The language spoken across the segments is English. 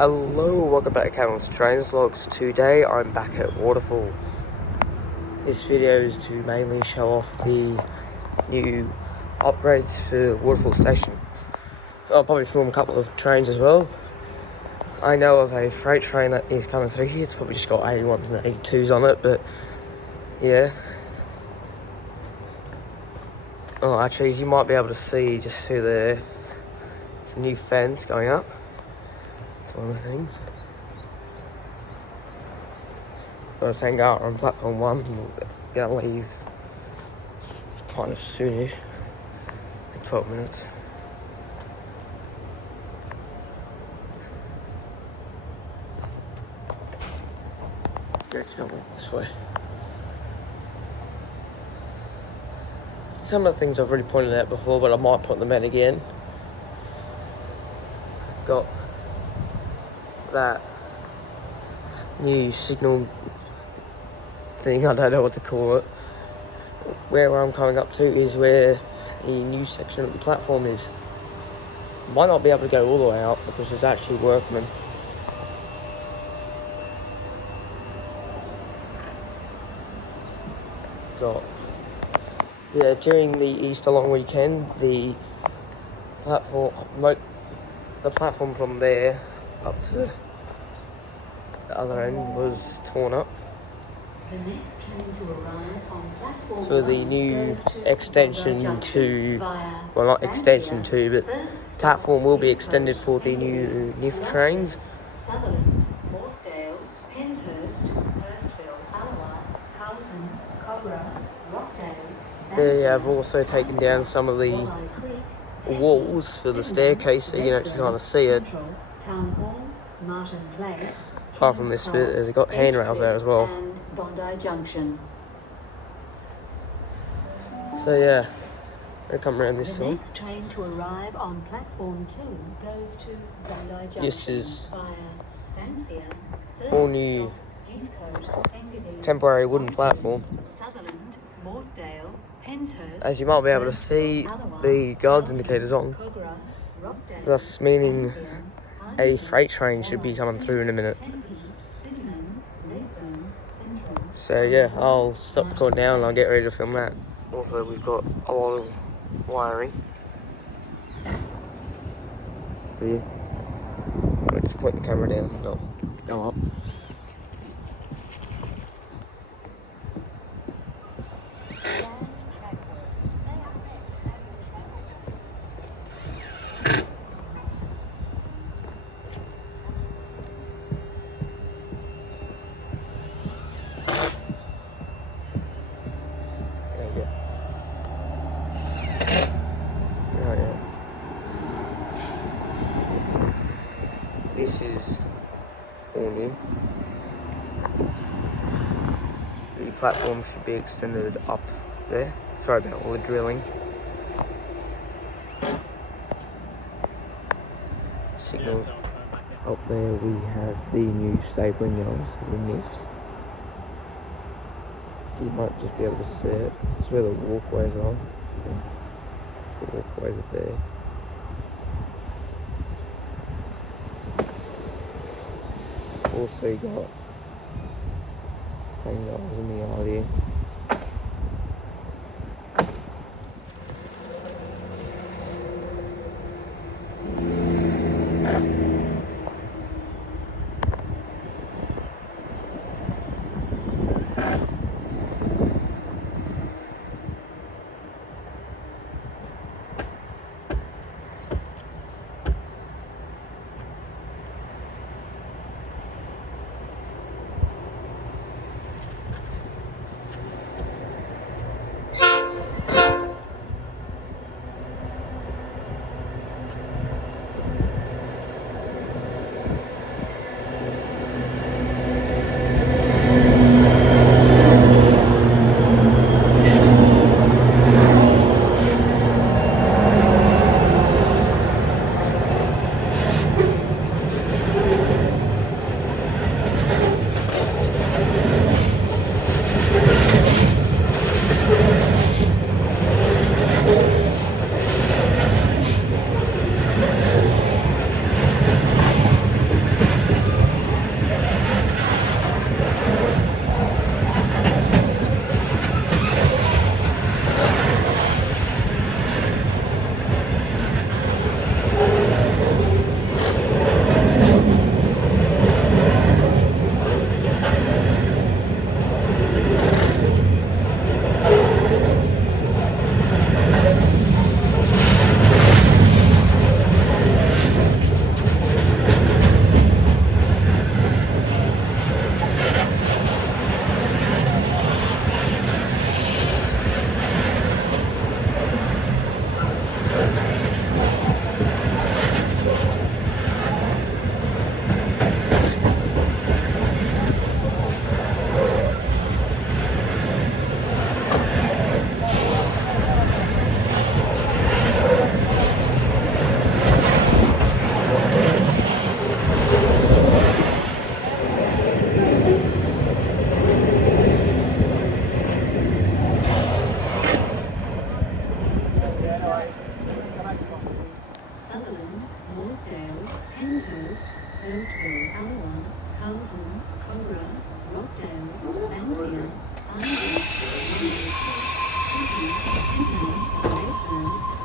Hello, welcome back to Kaelan's Trains Vlogs. Today I'm back at Waterfall. This video is to mainly show off the new upgrades for Waterfall Station. I'll probably film a couple of trains as well. I know of a freight train that is coming through here. It's probably just got 81s and 82s on it, but yeah. Oh, actually, as you might be able to see just through there, there's a new fence going up. That's one of the things. Got a tank out on platform 1. We're gonna leave kind of soonish, in 12 minutes. Actually, I'll walk this way. Some of the things I've already pointed out before, but I might point them out again. Got that new signal thing, I don't know what to call it. Where I'm coming up to is where the new section of the platform is. Might not be able to go all the way up because there's actually workmen. Yeah, during the Easter long weekend, the platform from there up to the other end was torn up. So the new extension to, well, not extension to, but platform will be extended for the new NIF trains. They have also taken down some of the walls for the staircase, so you can actually kind of see it. Apart from this bit, they've got handrails there as well. So yeah, they come around this side. Next train to arrive on platform 2 goes to Bondi Junction. This is all new temporary wooden platform. As you might be able to see, the guards indicators on, thus meaning a freight train should be coming through in a minute. So yeah, I'll stop recording now and I'll get ready to film that. Also, we've got a lot of wiring. Yeah. I'll just point the camera down and not go up. This is all new. The platform should be extended up there. Sorry about all the drilling. Signals. Up there we have the new stabling yards, the NIFs. You might just be able to see it. It's where the walkways are. The walkways are there. Also got $10 in the yard here.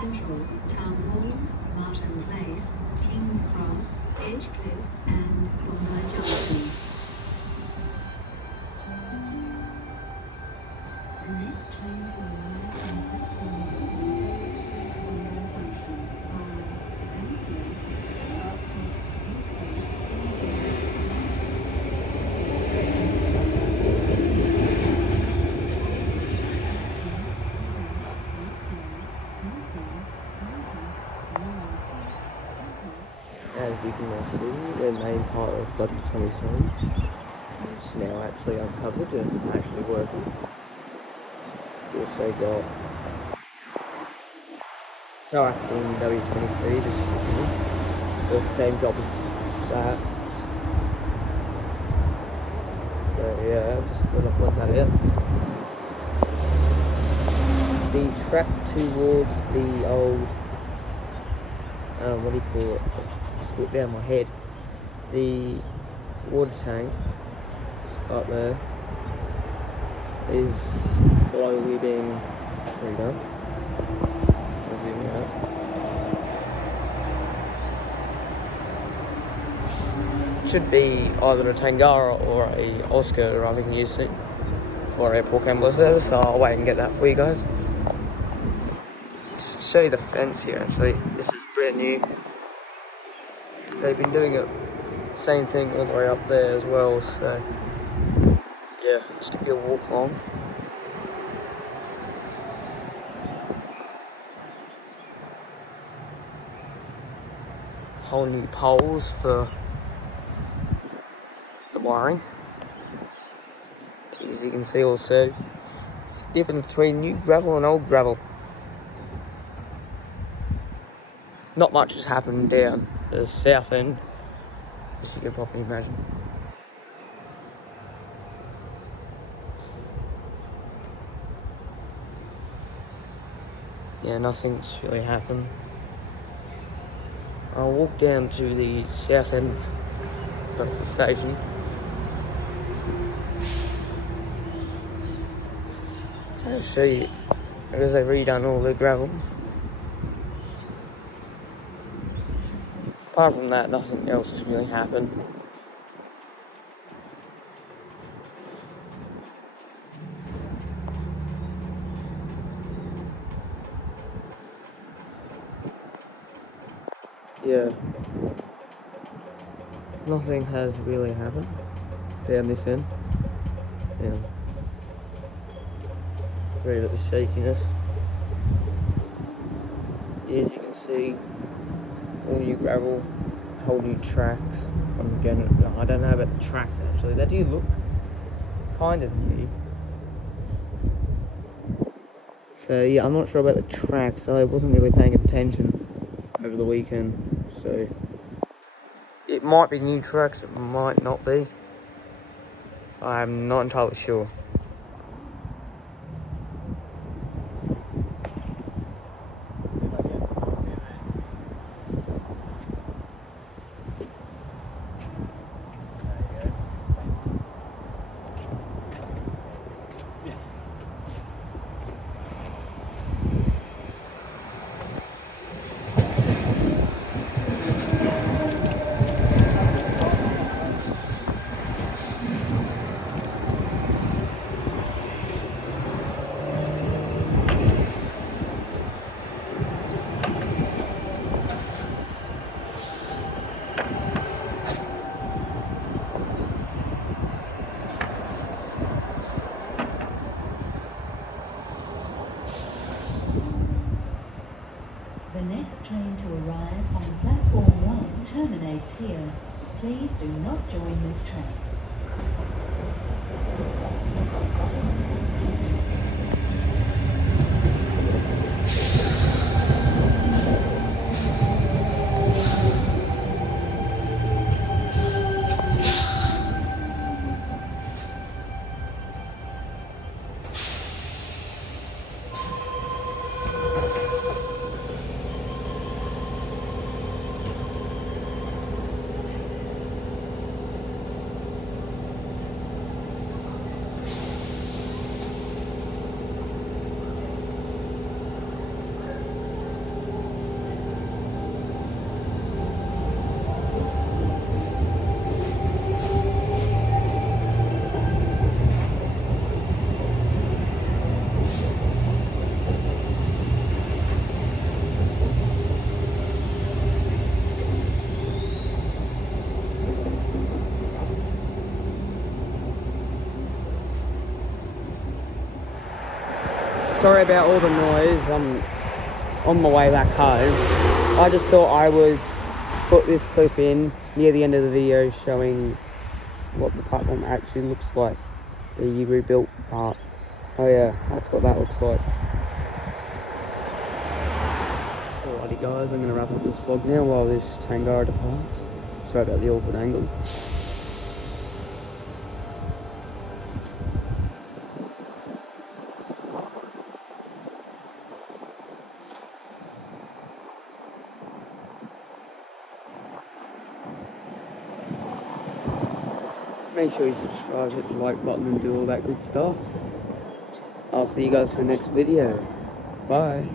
Central, Town Hall, Martin Place, King's Cross, Edgecliff, and Bondi Junction. The next train to arrive on platform 2 As you can now see, the main part of W23 is now actually uncovered and actually working. We also got proactive in W23, this is the same job as that. So yeah, just thought I'd point that out. The track towards the old, what do you call it? Slipped down my head. The water tank up there is slowly being redone. Should be either a Tangara or a Oscar driving use it for airport Campbell service, so I'll wait and get that for you guys. Just to show you the fence here actually. This is brand new. They've been doing it same thing all the way up there as well, so yeah, just if you walk along. Whole new poles for the wiring. As you can see also, difference between new gravel and old gravel. Not much has happened down the south end, as you can probably imagine. Yeah, nothing's really happened. I'll walk down to the south end of the station. So I'll show you, because they've redone all the gravel. Apart from that, nothing else has really happened. Yeah, nothing has really happened down this end. Yeah, very bit of shakiness. Yeah, as you can see, all new gravel, whole new tracks. Again, I don't know about the tracks actually. They do look kind of new. So yeah, I'm not sure about the tracks. I wasn't really paying attention over the weekend. So it might be new tracks, it might not be. I'm not entirely sure. The next train to arrive on platform 1 terminates here. Please do not join this train. sorry about all the noise. I'm on my way back home. I just thought I would put this clip in near the end of the video showing what the platform actually looks like, the rebuilt part. So yeah, that's what that looks like. Alrighty guys, I'm going to wrap up this vlog now while this Tangara departs. Sorry about the awkward angle. Make sure you subscribe, hit the like button and do all that good stuff. I'll see you guys for the next video. Bye.